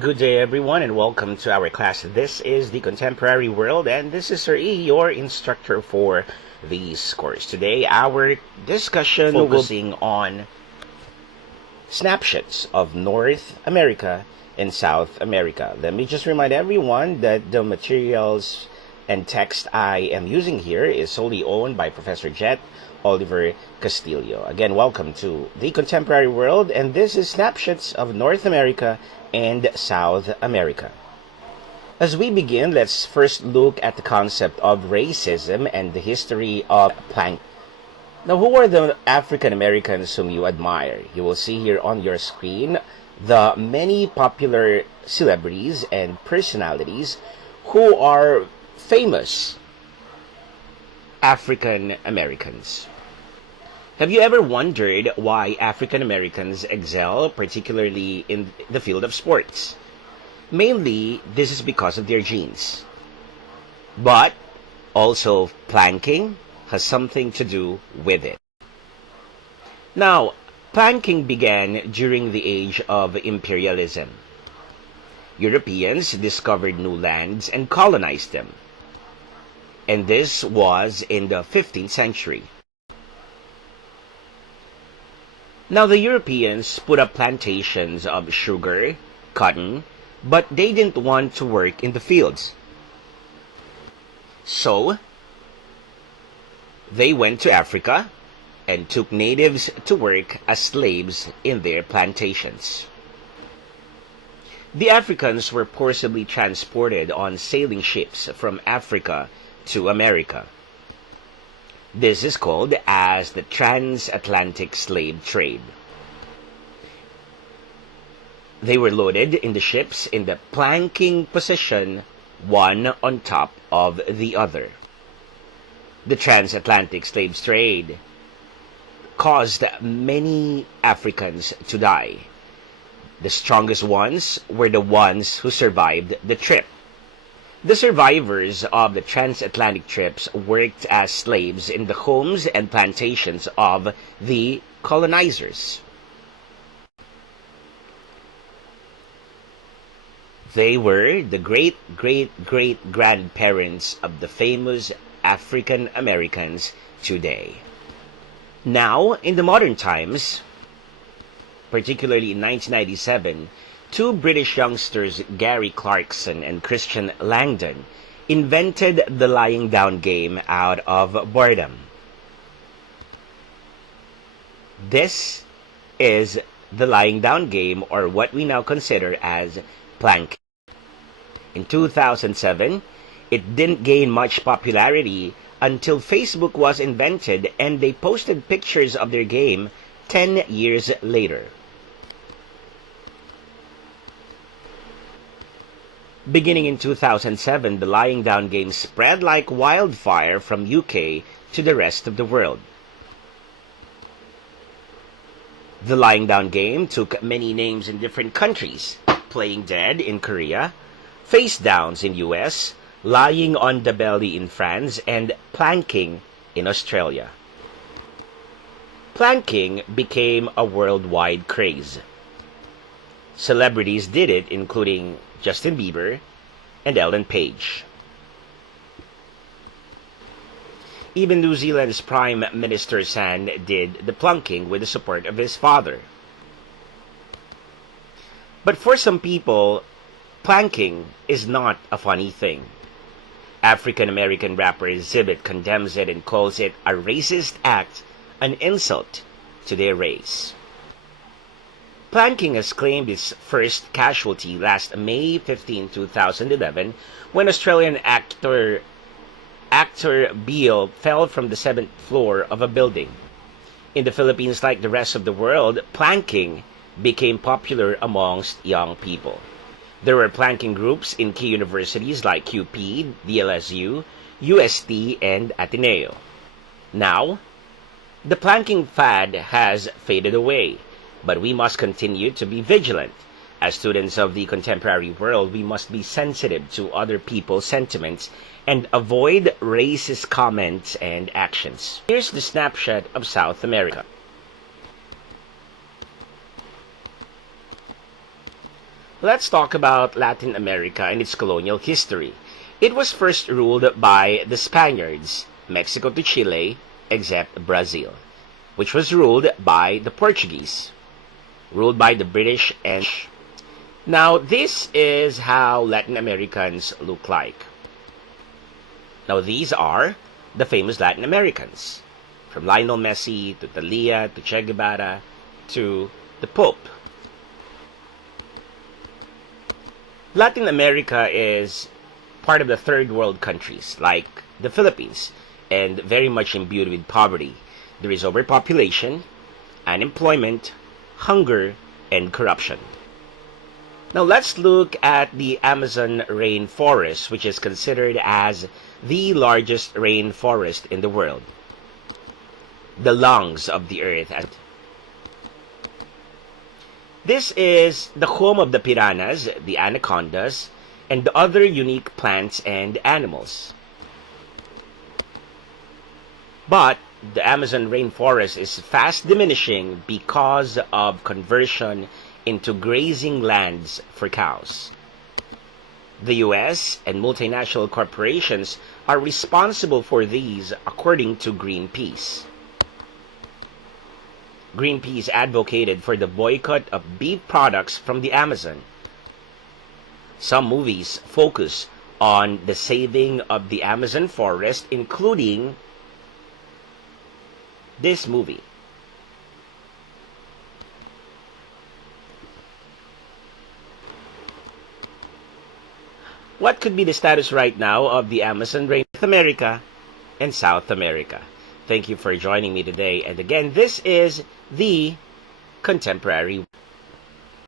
Good day, everyone, and welcome to our class. This is the Contemporary World, and this is Sir E, your instructor for these course. Today, our discussion focusing on snapshots of North America and South America. Let me just remind everyone that the materials and text I am using here is solely owned by Professor Jet Oliver Castillo. Again, welcome to the Contemporary World, and this is Snapshots of North America and South America. As we begin, let's first look at the concept of racism and the history of plankton. Now, who are the African Americans whom you admire? You will see here on your screen the many popular celebrities and personalities who are famous African Americans. Have you ever wondered why African Americans excel, particularly in the field of sports? Mainly, this is because of their genes. But also, planking has something to do with it. Now, planking began during the age of imperialism. Europeans discovered new lands and colonized them. And this was in the 15th century. Now, the Europeans put up plantations of sugar, cotton, but they didn't want to work in the fields. So, they went to Africa and took natives to work as slaves in their plantations. The Africans were forcibly transported on sailing ships from Africa to America. This is called as the transatlantic slave trade. They were loaded in the ships in the planking position, one on top of the other. The transatlantic slave trade caused many Africans to die. The strongest ones were the ones who survived the trip. The survivors of the transatlantic trips worked as slaves in the homes and plantations of the colonizers. They were the great-great-great-grandparents of the famous African Americans today. Now, in the modern times, particularly in 1997, two British youngsters, Gary Clarkson and Christian Langdon, invented the lying down game out of boredom. This is the lying down game, or what we now consider as planking. In 2007, it didn't gain much popularity until Facebook was invented and they posted pictures of their game 10 years later. Beginning in 2007, the lying down game spread like wildfire from UK to the rest of the world. The lying down game took many names in different countries: playing dead in Korea, face downs in US, lying on the belly in France, and planking in Australia. Planking became a worldwide craze. Celebrities did it, including Justin Bieber and Ellen Page. Even New Zealand's Prime Minister San did the plunking with the support of his father. But for some people, planking is not a funny thing. African American rapper Xzibit condemns it and calls it a racist act, an insult to their race. Planking has claimed its first casualty last May 15, 2011, when Australian actor Beale fell from the 7th floor of a building. In the Philippines, like the rest of the world, planking became popular amongst young people. There were planking groups in key universities like QP, DLSU, UST, and Ateneo. Now, the planking fad has faded away, but we must continue to be vigilant. As students of the contemporary world, we must be sensitive to other people's sentiments and avoid racist comments and actions. Here's the snapshot of South America. Let's talk about Latin America and its colonial history. It was first ruled by the Spaniards, Mexico to Chile, except Brazil, which was ruled by the Portuguese, ruled by the British, and now this is how Latin Americans look like. Now these are the famous Latin Americans, from Lionel Messi to Thalia to Che Guevara to the Pope. Latin America is part of the third world countries like the Philippines and very much imbued with poverty. There is overpopulation, unemployment, hunger, and corruption. Now let's look at the Amazon rainforest, which is considered as the largest rainforest in the world. The lungs of the earth. This is the home of the piranhas, the anacondas, and the other unique plants and animals. But the Amazon rainforest is fast diminishing because of conversion into grazing lands for cows. The US and multinational corporations are responsible for these, according to Greenpeace. Greenpeace advocated for the boycott of beef products from the Amazon. Some movies focus on the saving of the Amazon forest, including this movie. What could be the status right now of the Amazon rain in North America and South America? Thank you for joining me today. And again, this is the Contemporary.